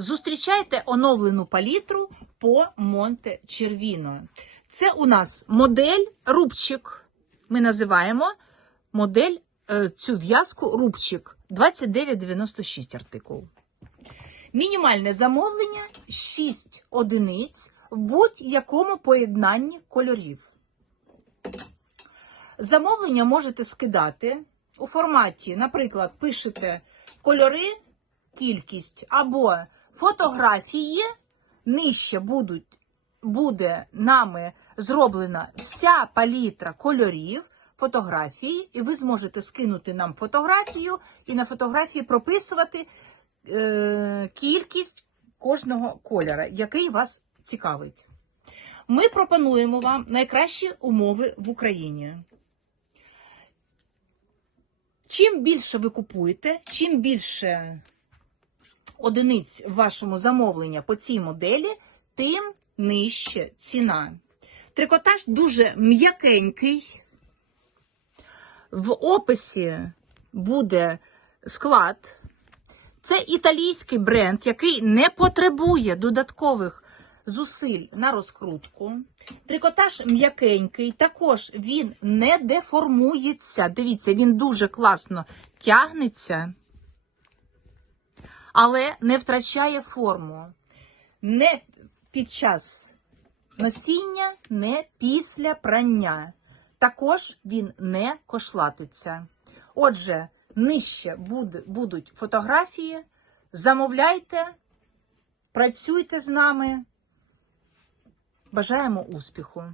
Зустрічайте оновлену палітру по Монте Червіно. Це у нас модель рубчик. Ми називаємо модель е, цю в'язку рубчик 2996 артикул. Мінімальне замовлення 6 одиниць в будь-якому поєднанні кольорів. Замовлення можете скидати у форматі, наприклад, пишете кольори, кількість або фотографії. Нижче будуть, буде нами зроблена вся палітра кольорів, фотографії, і ви зможете скинути нам фотографію і на фотографії прописувати е, кількість кожного кольора, який вас цікавить. Ми пропонуємо вам найкращі умови в Україні. Чим більше ви купуєте, чим більше одиниць в вашому замовленні по цій моделі, тим нижче ціна. Трикотаж дуже м'якенький. В описі буде склад. Це італійський бренд, який не потребує додаткових зусиль на розкрутку. Трикотаж м'якенький, також він не деформується. Дивіться, він дуже класно тягнеться, але не втрачає форму. Не під час носіння, не після прання. Також він не кошлатиться. Отже, нижче будуть фотографії. Замовляйте, працюйте з нами. Бажаємо успіху!